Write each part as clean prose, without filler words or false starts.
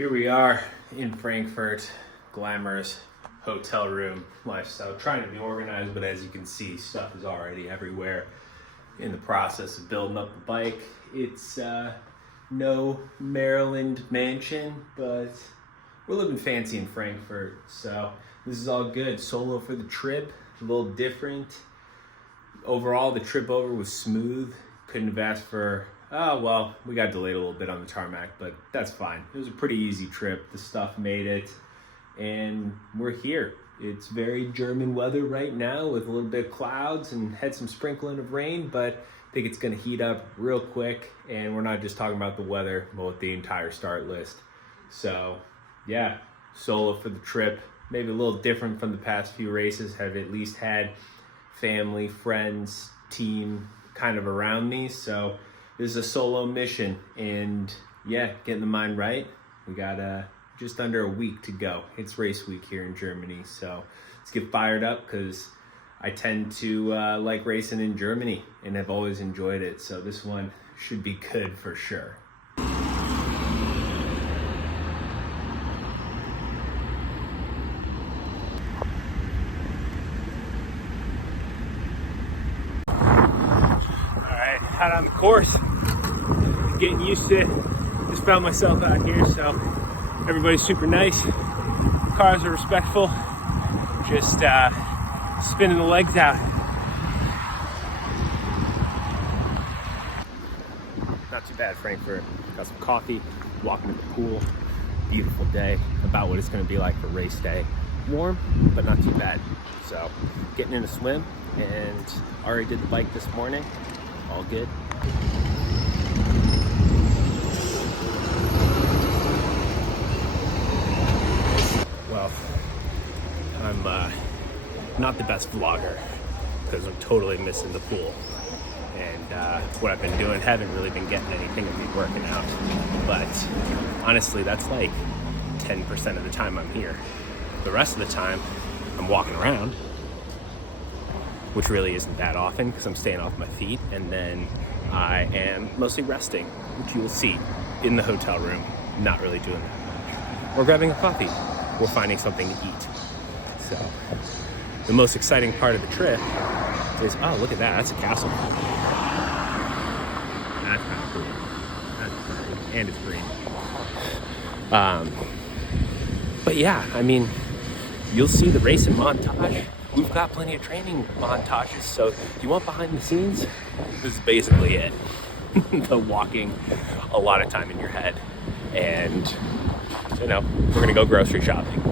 Here we are in Frankfurt, glamorous hotel room lifestyle. Trying to be organized, but as you can see, stuff is already everywhere. In the process of building up the bike. It's no Maryland mansion, but we're living fancy in Frankfurt, so this is all good. Solo for the trip, a little different. Overall, the trip over was smooth. Couldn't have asked for, well, we got delayed a little bit on the tarmac, but that's fine. It was a pretty easy trip. The stuff made it, and we're here. It's very German weather right now with a little bit of clouds and had some sprinkling of rain, but I think it's gonna heat up real quick, and we're not just talking about the weather, but with the entire start list. So yeah, solo for the trip. Maybe a little different from the past few races. Have at least had family, friends, team kind of around me. So this is a solo mission, and yeah, getting the mind right. We got just under a week to go. It's race week here in Germany, so let's get fired up because I tend to like racing in Germany and have always enjoyed it. So this one should be good for sure. Out on the course, getting used to it. Just found myself out here, so everybody's super nice. Cars are respectful. Just spinning the legs out. Not too bad, Frankfurt. Got some coffee, walking to the pool. Beautiful day. About what it's going to be like for race day. Warm, but not too bad. So, getting in a swim, and already did the bike this morning. All good. Well, I'm not the best vlogger because I'm totally missing the pool. And what I've been doing, haven't really been getting anything of me working out. But honestly, that's like 10% of the time I'm here. The rest of the time, I'm walking around, which really isn't that often because I'm staying off my feet, and then I am mostly resting, which you will see in the hotel room, not really doing that. Or grabbing a coffee, or finding something to eat. So, the most exciting part of the trip is, oh, look at that, that's a castle. That's kind of cool. That's pretty, and it's green. But yeah, I mean, you'll see the racing montage. We've got plenty of training montages, so if you want behind the scenes, this is basically it. The walking a lot of time in your head. And, you know, we're gonna go grocery shopping.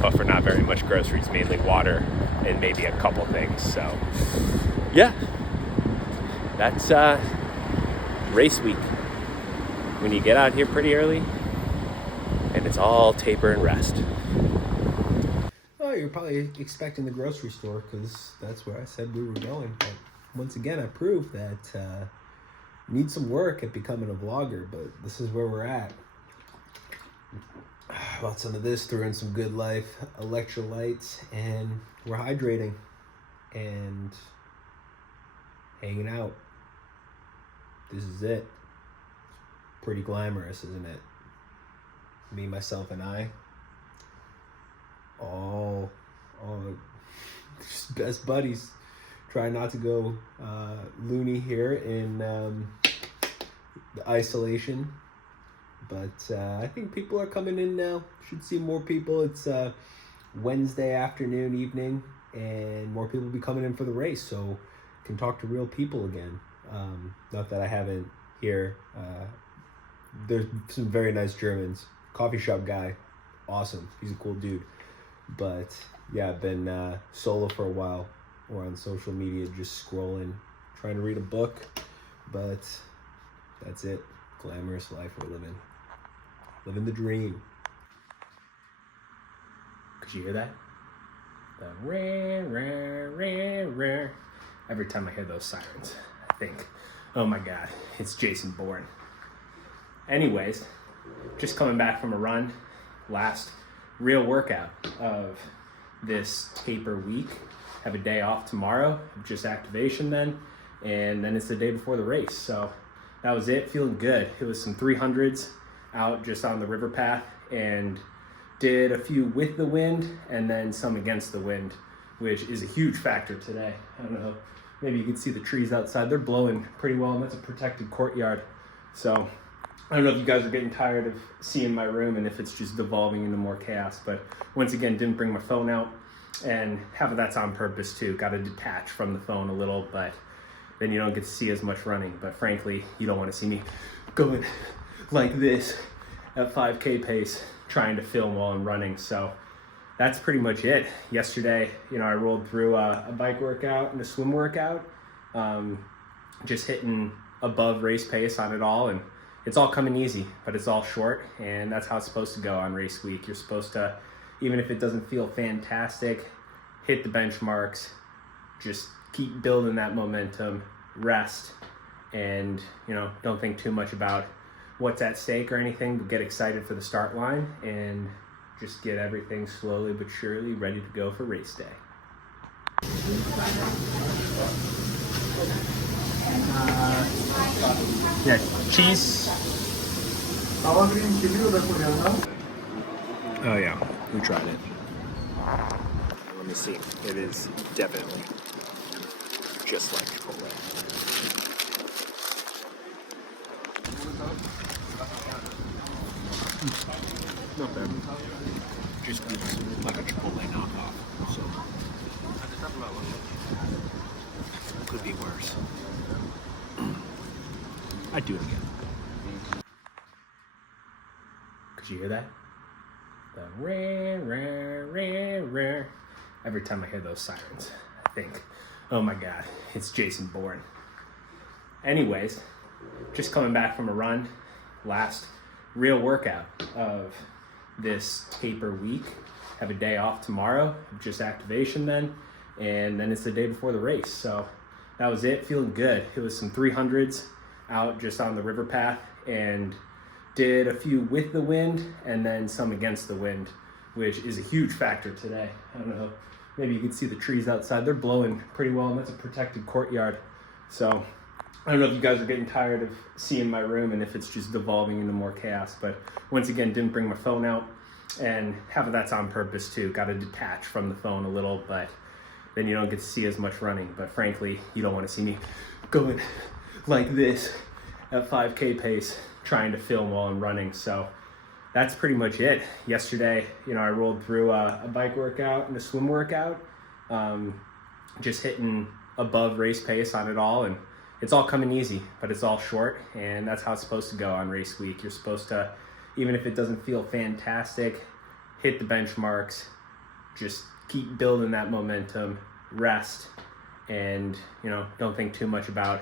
But for not very much groceries, mainly water and maybe a couple things. So, yeah, that's race week. When you get out here pretty early, and it's all taper and rest. You're probably expecting the grocery store because that's where I said we were going. But once again, I proved that need some work at becoming a vlogger, but this is where we're at. Bought some of this, threw in some Good Life electrolytes, and we're hydrating and hanging out. This is it. Pretty glamorous, isn't it? Me, myself, and I. All just best buddies. Try not to go loony here in the isolation, but I think people are coming in now. Should see more people. It's Wednesday afternoon, evening, and more people will be coming in for the race, so can talk to real people again. Not that I haven't here. There's some very nice Germans. Coffee shop guy, awesome. He's a cool dude. But yeah, I've been solo for a while, or on social media, just scrolling, trying to read a book, but that's it. Glamorous life we're living the dream. Could you hear that? The rah. Every time I hear those sirens, I think, oh my God, it's Jason Bourne. Anyways, just coming back from a run, last real workout of this taper week. Have a day off tomorrow, just activation then, and then it's the day before the race. So that was it, feeling good. It was some 300s out just on the river path and did a few with the wind and then some against the wind, which is a huge factor today. I don't know, maybe you can see the trees outside. They're blowing pretty well, and that's a protected courtyard. So I don't know if you guys are getting tired of seeing my room and if it's just devolving into more chaos, but once again, didn't bring my phone out, and half of that's on purpose too. Got to detach from the phone a little, but then you don't get to see as much running. But frankly, you don't want to see me going like this at 5K pace trying to film while I'm running. So that's pretty much it. Yesterday, I rolled through a bike workout and a swim workout, just hitting above race pace on it all, and it's all coming easy, but it's all short, and that's how it's supposed to go on race week. You're supposed to, even if it doesn't feel fantastic, hit the benchmarks, just keep building that momentum, rest, and don't think too much about what's at stake or anything, but get excited for the start line and just get everything slowly but surely ready to go for race day. Yeah, cheese. Oh yeah, we tried it. Let me see. It is definitely just like Chipotle. Not bad. Just like a Chipotle knockoff. So could be worse. I'd do it again. Could you hear that? The rah, rah, rah, rah. Every time I hear those sirens, I think, oh my God, it's Jason Bourne. Anyways, just coming back from a run, last real workout of this taper week. Have a day off tomorrow, just activation then, and then it's the day before the race. So that was it, feeling good. It was some 300s out just on the river path, and did a few with the wind and then some against the wind, which is a huge factor today. I don't know, maybe you can see the trees outside. They're blowing pretty well, and that's a protected courtyard. So I don't know if you guys are getting tired of seeing my room and if it's just devolving into more chaos, but once again, didn't bring my phone out, and half of that's on purpose too. Got to detach from the phone a little, but then you don't get to see as much running. But frankly, you don't want to see me going like this at 5K pace trying to film while I'm running. So that's pretty much it. Yesterday, I rolled through a bike workout and a swim workout, just hitting above race pace on it all, and it's all coming easy, but it's all short, and that's how it's supposed to go on race week. You're supposed to, even if it doesn't feel fantastic, hit the benchmarks, just keep building that momentum, rest, and don't think too much about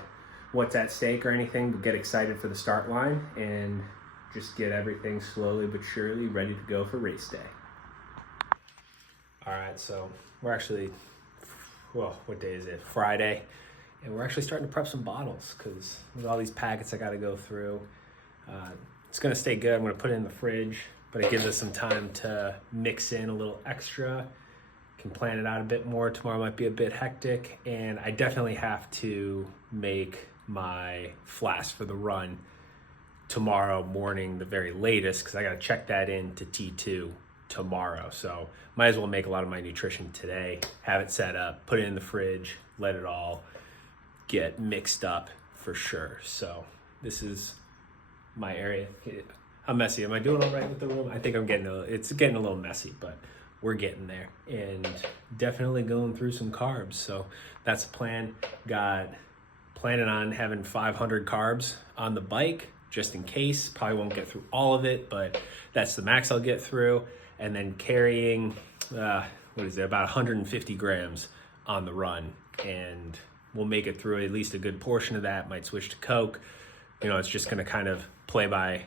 what's at stake or anything, but get excited for the start line and just get everything slowly but surely ready to go for race day. All right, so we're actually, well, what day is it? Friday. And we're actually starting to prep some bottles because with all these packets I got to go through, it's going to stay good. I'm going to put it in the fridge, but it gives us some time to mix in a little extra, can plan it out a bit more. Tomorrow might be a bit hectic, and I definitely have to make my flask for the run tomorrow morning, the very latest, because I got to check that in to T2 tomorrow. So might as well make a lot of my nutrition today, have it set up, put it in the fridge, let it all get mixed up for sure. So this is my area. How messy? Am I doing all right with the room? I think it's getting a little messy, but we're getting there, and definitely going through some carbs. So that's the plan. Planning on having 500 carbs on the bike just in case. Probably won't get through all of it, but that's the max I'll get through. And then carrying, about 150 grams on the run, and we'll make it through at least a good portion of that. Might switch to Coke. It's just going to kind of play by,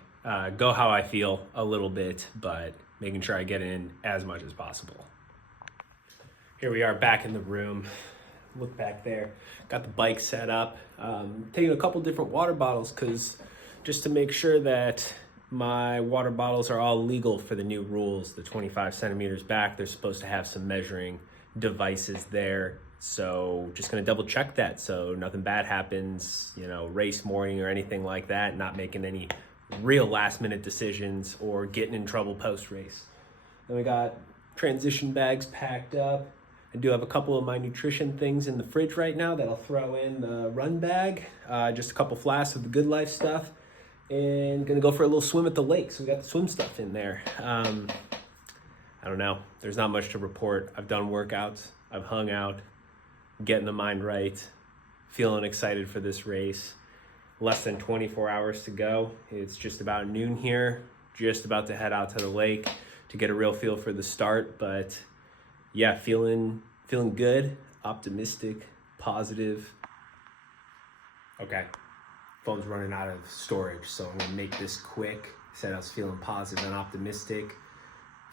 go how I feel a little bit, but making sure I get in as much as possible. Here we are back in the room. Look back there. Got the bike set up. Taking a couple different water bottles just to make sure that my water bottles are all legal for the new rules. The 25 centimeters back, they're supposed to have some measuring devices there. So just gonna double check that so nothing bad happens, race morning or anything like that, not making any real last minute decisions or getting in trouble post race. Then we got transition bags packed up. I do have a couple of my nutrition things in the fridge right now that I'll throw in the run bag. Just a couple flasks of the Good Life stuff. And gonna go for a little swim at the lake. So we got the swim stuff in there. I don't know. There's not much to report. I've done workouts. I've hung out, getting the mind right, feeling excited for this race. Less than 24 hours to go. It's just about noon here. Just about to head out to the lake to get a real feel for the start. But yeah, feeling good, optimistic, positive. Okay, phone's running out of storage, so I'm gonna make this quick. Said I was feeling positive and optimistic.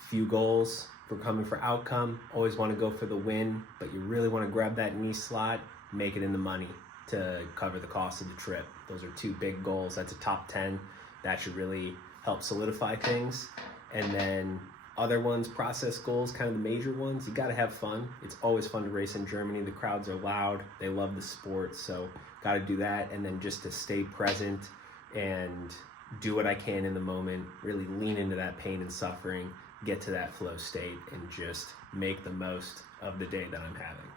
Few goals for coming for outcome. Always want to go for the win, but you really want to grab that knee slot, make it in the money to cover the cost of the trip. Those are two big goals. That's a top 10. That should really help solidify things. And then other ones, process goals, kind of the major ones, you got to have fun. It's always fun to race in Germany. The crowds are loud. They love the sport. So got to do that. And then just to stay present and do what I can in the moment, really lean into that pain and suffering, get to that flow state, and just make the most of the day that I'm having.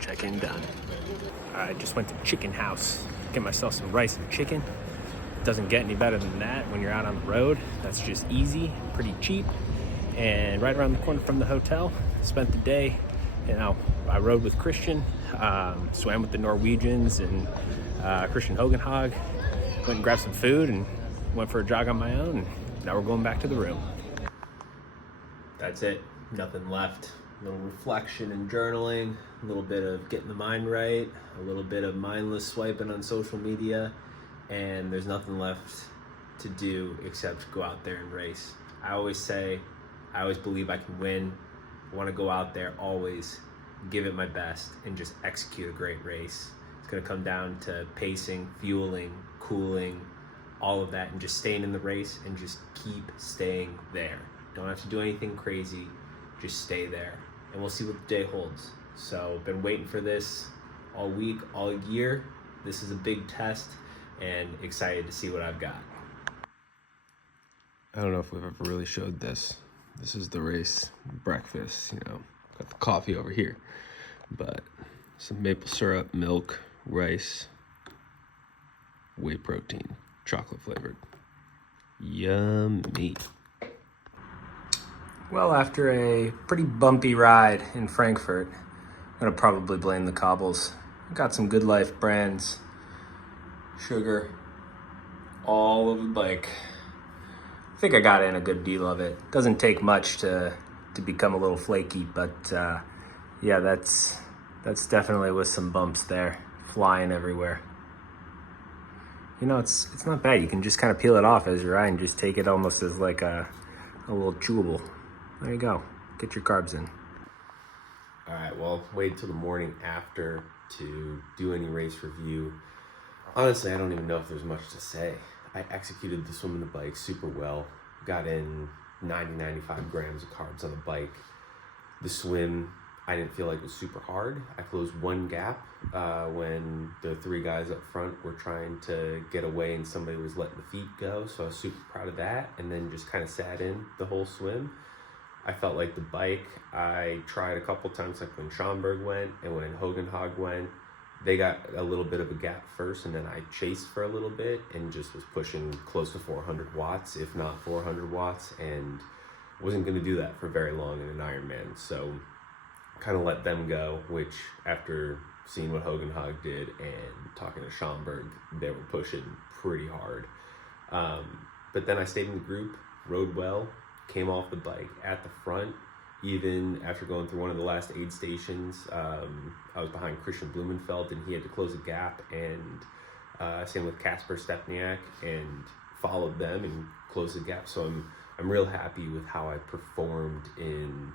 Check-in done. All right, just went to Chicken House. Get myself some rice and chicken. Doesn't get any better than that when you're out on the road. That's just easy, pretty cheap. And right around the corner from the hotel, spent the day, I rode with Christian, swam with the Norwegians and Christian Hogenhag. Went and grabbed some food and went for a jog on my own. And now we're going back to the room. That's it. Nothing left. A little reflection and journaling, a little bit of getting the mind right, a little bit of mindless swiping on social media, and there's nothing left to do except go out there and race. I always believe I can win. I want to go out there, always give it my best, and just execute a great race. It's going to come down to pacing, fueling, cooling, all of that, and just staying in the race and just keep staying there. Don't have to do anything crazy, just stay there. And we'll see what the day holds. So been waiting for this all week, all year. This is a big test and excited to see what I've got. I don't know if we've ever really showed this. This is the race breakfast, got the coffee over here, but some maple syrup, milk, rice, whey protein, chocolate flavored. Yummy. Well, after a pretty bumpy ride in Frankfurt, I'm gonna probably blame the cobbles. Got some Good Life brands, sugar, all over the bike. I think I got in a good deal of it. Doesn't take much to become a little flaky, but yeah, that's definitely with some bumps there, flying everywhere. It's not bad. You can just kind of peel it off as you're riding, just take it almost as like a little chewable. There you go. Get your carbs in. All right, well, wait till the morning after to do any race review. Honestly, I don't even know if there's much to say. I executed the swim and the bike super well. Got in 95 grams of carbs on the bike. The swim, I didn't feel like it was super hard. I closed one gap when the three guys up front were trying to get away and somebody was letting the feet go. So I was super proud of that, and then just kind of sat in the whole swim. I felt like the bike, I tried a couple times, like when Schomburg went and when Hogenhag went, they got a little bit of a gap first, and then I chased for a little bit and just was pushing close to 400 watts, if not 400 watts, and wasn't going to do that for very long in an Ironman. So kind of let them go, which after seeing what Hogenhag did and talking to Schomburg, they were pushing pretty hard. But then I stayed in the group, rode well, came off the bike at the front. Even after going through one of the last aid stations, I was behind Christian Blumenfeld and he had to close a gap, and same with Kasper Stepniak, and followed them and closed the gap. So I'm real happy with how I performed in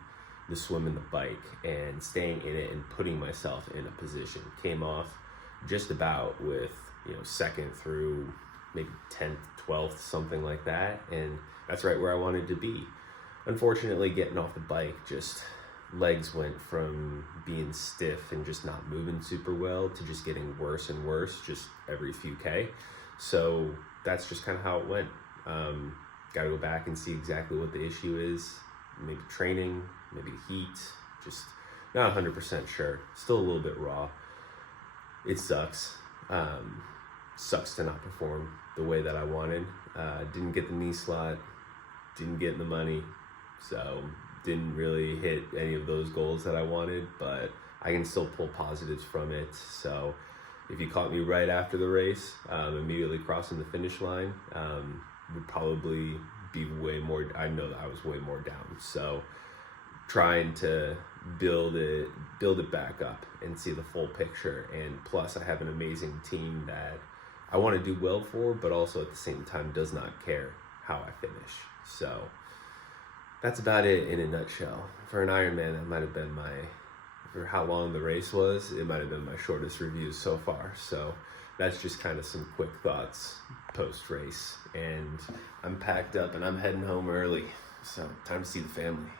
the swim and the bike and staying in it and putting myself in a position. Came off just about with second through maybe 10th, 12th, something like that, and that's right where I wanted to be. Unfortunately, getting off the bike just legs went from being stiff and just not moving super well to just getting worse and worse just every few K. So that's just kind of how it went. Got to go back and see exactly what the issue is. Maybe training, maybe heat, just not 100% sure. Still a little bit raw. It sucks. Sucks to not perform the way that I wanted. Didn't get the knee slot, didn't get the money, so didn't really hit any of those goals that I wanted, but I can still pull positives from it. So if you caught me right after the race, immediately crossing the finish line, would probably be way more, I know that I was way more down. So trying to build it back up and see the full picture. And plus I have an amazing team that I want to do well for, but also at the same time does not care how I finish. So that's about it in a nutshell. For an Ironman, that might have been for how long the race was, it might have been my shortest review so far. So that's just kind of some quick thoughts post-race. And I'm packed up and I'm heading home early. So time to see the family.